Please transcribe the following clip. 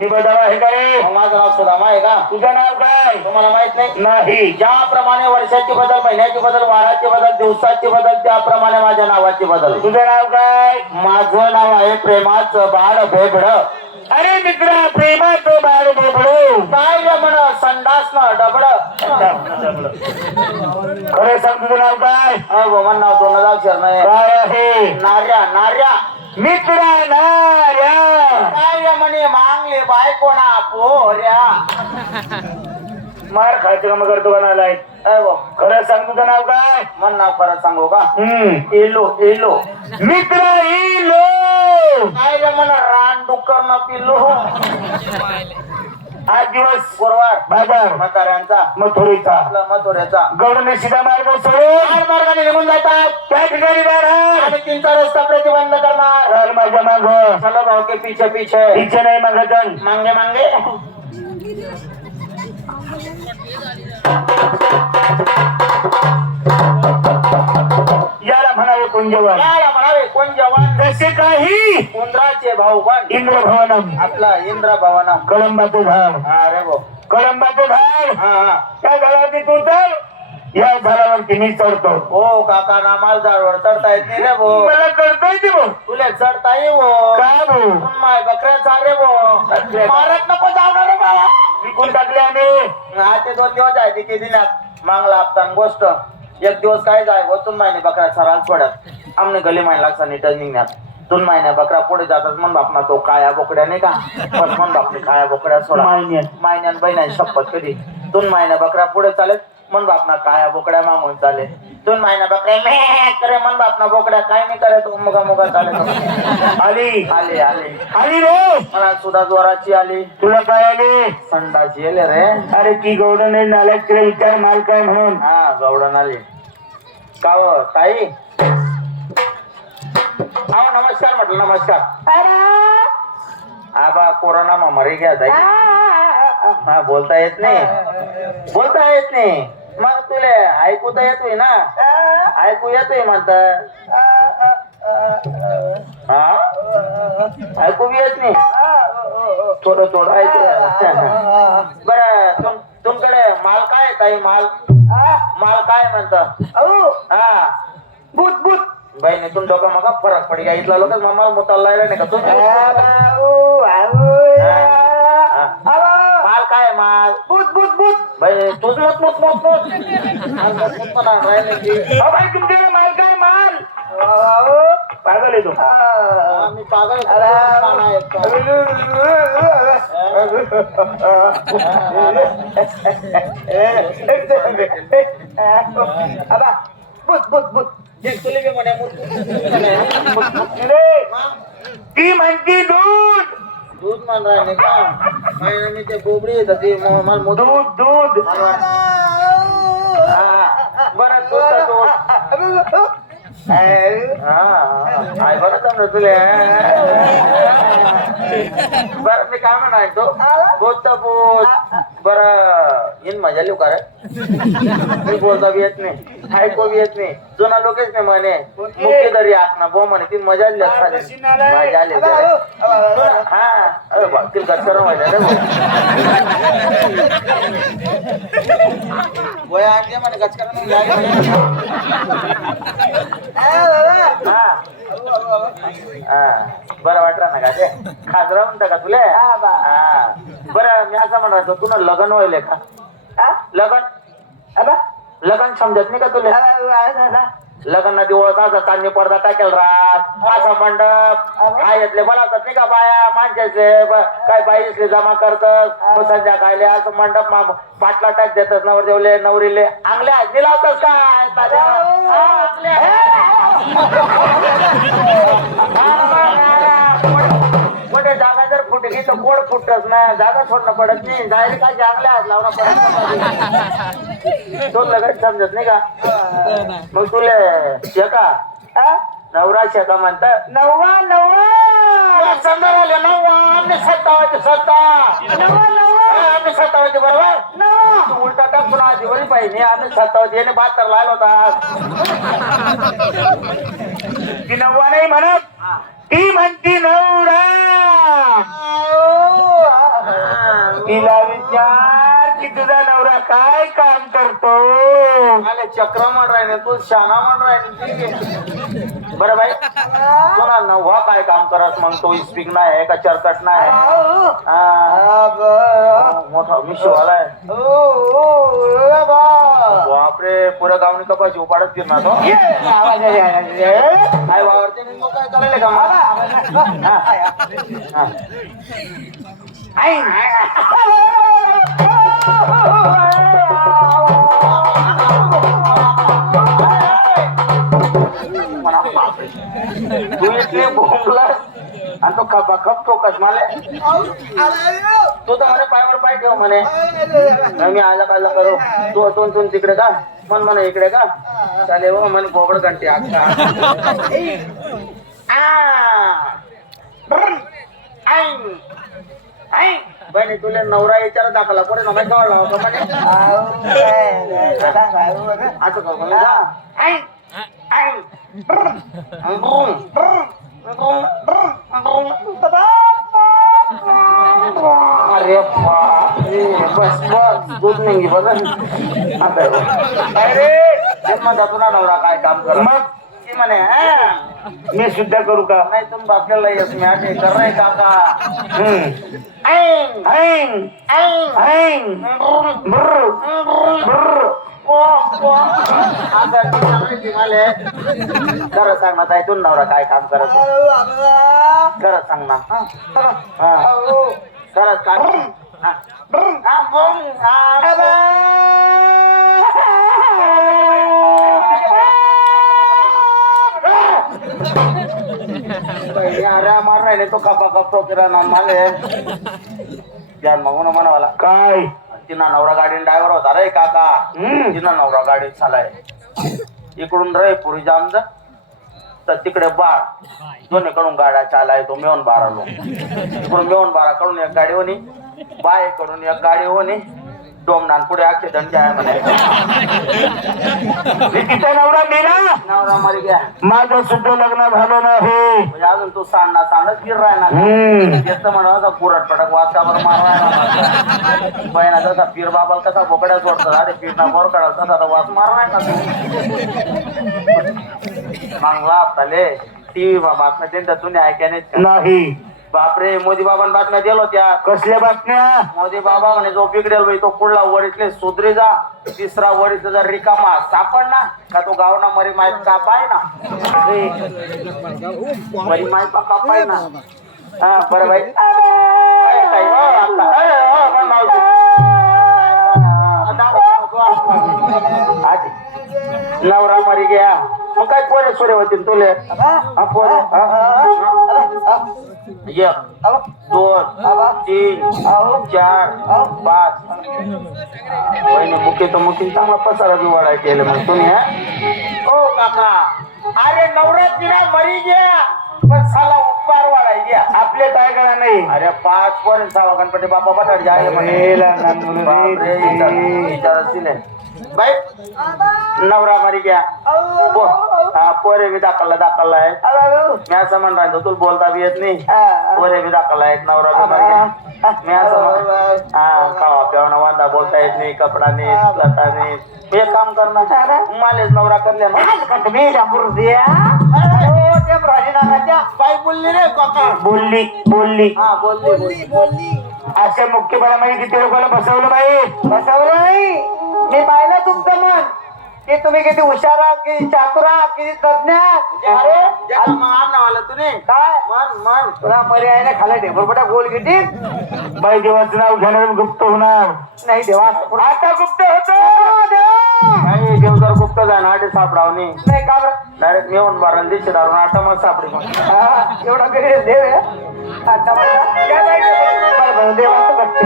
मी बदल आहे माझं नाव सुदामा आहे का? तुझं नाव काय? तुम्हाला माहीत नाही? नाही. ज्याप्रमाणे वर्षाची बदल महिन्याची बदल वाराची बदल दिवसाची बदल त्याप्रमाणे माझ्या नावाची बदल. तुझं नाव काय? माझं नाव आहे प्रेमाचं बाळ भेबड. अरे मित्रा प्रेमाचं बाळ बोबडो काय रे म्हण संडास न डबड. खरं सांग तुझं नाव काय? मन नाव दोन अक्षर नाही काय आहे? नार्या नार्या. मित्रा नार्या काय रे म्हणे मागले बायकोणा पोऱ्या. मार खायचं काम करतो का नालाय खरं सांग तुझं नाव काय? मन नाव परत सांगू का? हम्म. एलो एलो मित्र इलो. काय म्हण रान डुक्कर न पिल्लो आठ दिवस गुरुवार बाजार म्हाताऱ्यांचा मथुरीचा. आपला मथुऱ्याचा गौडने सीधा मार्ग सोडून मार्गाने निघून जातात. त्या ठिकाणी बाहेर. आणि तीनचा रस्ता प्रतिबंध करणार. राल माझ्या माग. चलो भाऊ के पीछे पीछे. इच्छा नाही मागा चल मांगे मांगे. याला म्हणावे कुंजवन. याला म्हणावे कोण जवान जसे काही? उंदराचे भाऊ पण इंद्र भवनम आपला इंद्र भवना कळंबाचं झाड. हा रे भाऊ. कळंबाचं झाड. हा हा. त्या झाडावरती तू चढ. या झाडावरती मी चढतो. हो काका ना माल झाडवर चढता येत नाही रे भाऊ. मला चढता येते भाऊ. तुला चढता ये भो काय भाऊ माय बकऱ्या चाले भो मारत नको जाणार रे बाळा. विकून टाकले आम्ही. हा ते दोन दिवस आहे ते किती दिनात मागला हप्ता गोष्ट. एक दिवस काय जाय वतून महिने बकरा सराल सोडत आमने गली महिना लागसा नीटच निघण्यात दोन महिन्या बकरा पुढे जातात मन बापना तो काया बोकड्या नाही का? पण मन बापने काया बोकड्या सोडा. मान्य महिन्यान बहिण्यान शपथ कधी दोन महिन्या बकरा पुढे चालेत मन बापना काया बोकड्या मागून चाले दोन महिन्या बकऱ्या मे करे मन बापना बोकड्या काय नाही करे तो मुगा मुगा चाले आली. आले आले. आली रे. मला सुद्धा जोराची आली. तुला काय आली? संडाची आले रे. अरे ती गौडने नाल्यात तिला विचार माल काय म्हणून. हा गवडण आली. का हो, ताई? हा नमस्कार म्हटलं नमस्कार. हा. बा कोरोना महामारी घ्या ताई. हा बोलता येत नाही. बोलता येत नाही. मग तुले ऐकू तर येतोय ना. ऐकू येतोय म्हणत. हा? ऐकू बी येत नाही. थोडं थोडं ऐकू बर तुम तुमकडे माल काय ताई माल? माल काय म्हणत? हा. भूत भूत बहिणी तुम डोकं मग फरक पडी इथला लोक मामा मुताला नाही का? तुम्ही माल काय आहे माल भूत बहिणी तूच मत मत मत मत आज मत मत म्हणा, राहिले की. अहो बाई तुमच्याकडे माल काय माल पागल आहे तो आम्ही पागल खाना आहेत का? भूत भूत भूत जे तुले बी म्हणे, मुत- मुत- मुत- रे हा? ती म्हणती दूध दूध मान राहिले का नाही, मी ते बोबडी येत ती म- मला मुद दूध दूध। बरं दूध तर दूध बरं जमलं तुले बरं मी काय म्हणायचो बोध बोल बर बरं इन मजा लिव का मी बोलता बी येत नाही ऐकू बी येत नाही जुना लोकच नाही म्हणे मुख्य दरी आत ना बो म्हणे ती मजा आली असं मजा आली हा अरे बा तिला गटकरून व्हायला वय आणले म्हणे गचकरून हा हा बरं वाटलं ना का ते? खाजरा म्हणता का तुले? हा बरं मी असं म्हणायचो तुला लग्न व्हायले का? लग्न? लग्न समजत नाही का तुले? लग्न दिवस असं चांदणी पडदा टाकेल रात असा मंडप. काय येतले बोलावतात नाही का बाया? माणसाचे काय बाई इसले जमा करतात. मग संध्याकाळले असं मंडप मा- पाटला टाक देतात नवर देवले नवरीले. आंगल्या हातनी लावतात काय. मोठे जागा जर फुटली तर कोड फुटतच ना. जागा सोडणं पडत नाही. डायरेक्ट काय चांगल्या हात लावणं पडत. तो लगत समजत नाही का? मग तुले शेका नवरा शेका म्हणतात नववा नववा! संध्याकाळी नव्वा आम्ही सत्तावाचे सत्ता. हा, आम्ही सत्तावाचे बरोबर? तू उलटा टाक पुन्हा आधी बरी पाहिजे. आम्ही सत्तावाचे याने बहात्तर लाल होता. ती नववा नाही म्हणत. ती म्हणती नवरा. तिला विचार. की तुझा नवरा काय काम करतो? आले चक्र म्हण राहिले तू शाना म्हण राहिले बरं बाई तुला नव्हा काय काम करत मग तो स्पीक नाही आहे का चरकट नाही आहे? मोठा मिशोवाला आहे. बापरे पुऱ्या गावनी कपाशी उपाडत फिरणार तो. काय वावरते काय करायला का मला. तू आणि तो खपा खप ठोकस मला तू तर म्हणे पायावर पाय ठेव म्हणे मी आला काला करू तू अतून तू तिकडे का मन म्हणे इकडे का चालेल हो म्हणे बोबड घंटे अक्का बहिणी तुला नवरा विचार दाखला कोणी नका कळला होता म्हणे असं का? ब्रर, ब्रर, ब्रुम. अरे बापरे बस बस. दूध नाही बघ आता अरे जन्मदातून नवरा काय काम कर मग? ती म्हणे हा. मी सुद्धा करू का? नाही तुम बापल्याला येस मी आठे कर रे काका. हम्म. ब्रर. आता ती सांगायची मला. खरं सांग ना ताई तू नवरा काय काम करत खरं सांग ना. हा. खरंच काय हा. हा. हा. तो कपा कपतो किराणा माले जान मग म्हणा मला. काय? तिना नवरा गाडीने ड्रायव्हर होता रे काका. तिना नवरा गाडीत चालाय इकडून रे पुरी जामज तर तिकडे बाळ. दोन्हीकडून गाड्या चालाय तो मेवून बारालो. इकडून मेवून बारा कडून एक गाडी होणी बायकडून एक गाडी होणी. डोमनान पुढे ऍक्सिडेंट आहे म्हणे. मी तिचा नवरा मेला नवरा मरी गया माझं सुद्धा लग्न झालं नाही. म्हणजे अजून तू सांडणा सांडत गिर हम्म. तेच म्हणा कुरट पटक वाजतावर मार राहिला बहिणा जसा पीर बाबाला कसा बोकड्या सोडतात अरे पीरना बोर काढाल तसा तर वास मार राहिला मग लाभताले टीव्ही बातम्या त्यांच्या तुम्ही ऐकाय नाहीत का? नाही. बापरे मोदी बाबांनी बातम्या दिलो त्या कसल्या बातम्या मोदी बाबा म्हणे जो बिघडेल बाई तो पुढला वडीतले सुधरी जा तिसरा वडीत जर रिकामा सापड ना का तो गावना मरी माहीत का पाय ना मरी माहीत का पाय ना हा बरं बाई हो, हो. नवरा मरी गया मग काय पोरे सोरे होतील तुले हा पोरे हा? एक दोन तीन चार पाच. बहिणी मुके तर मुकी चांगला पसारा बी वाढाय केलं मग तुम्ही हा? काका. अरे नवरात्रीला मरी गया पण साला उपकार वाढाय गया आपले काय करा नाही. अरे पाच पर्यंत सावा गणपती बाप्पा बटाट जाय म्हणे. विचार- दिले. बाई नवरा मरी हा, पोरे बी दाखवला दाखवला आहे मी असं म्हण राहिलो तुला बोलता बी येत नाही. पोरे बी दाखवला आहेत नवरा बी मी असं म्हण- हा खावा पिवाना वांदा बोलता येत नाही कपडा नाही लता नाही. मी एक काम करणार मालेच नवरा करले काय बोलली रे काका. बोलली बोलली. हा बोलली बोलली. अशा मुख्यपणा माहिती किती लोकांना बसवलं बाई? बसवलं नाही. मी पाहिलं तुमचं मन. की तुम्ही किती हुशार आहात किती चातुर आहात किती तज्ञ आहात? अरे? ज्याला तुम्ही काय? मन मन. तुला पर्यायाने खाला ढेबरपटा गोल घेतील बाई देवाचं नाव घेणार गुप्त होणार. नाही देवा आता गुप्त होतो काही देवदार गुप्त जाय ना आटे सापडावनी नाही. का बरं? डायरेक्ट मेवून बारा दिशे दारून आटा मग सापडी हा, एवढा गरीब देव आहे. आता मला- या बाई, देवाचं भक्त.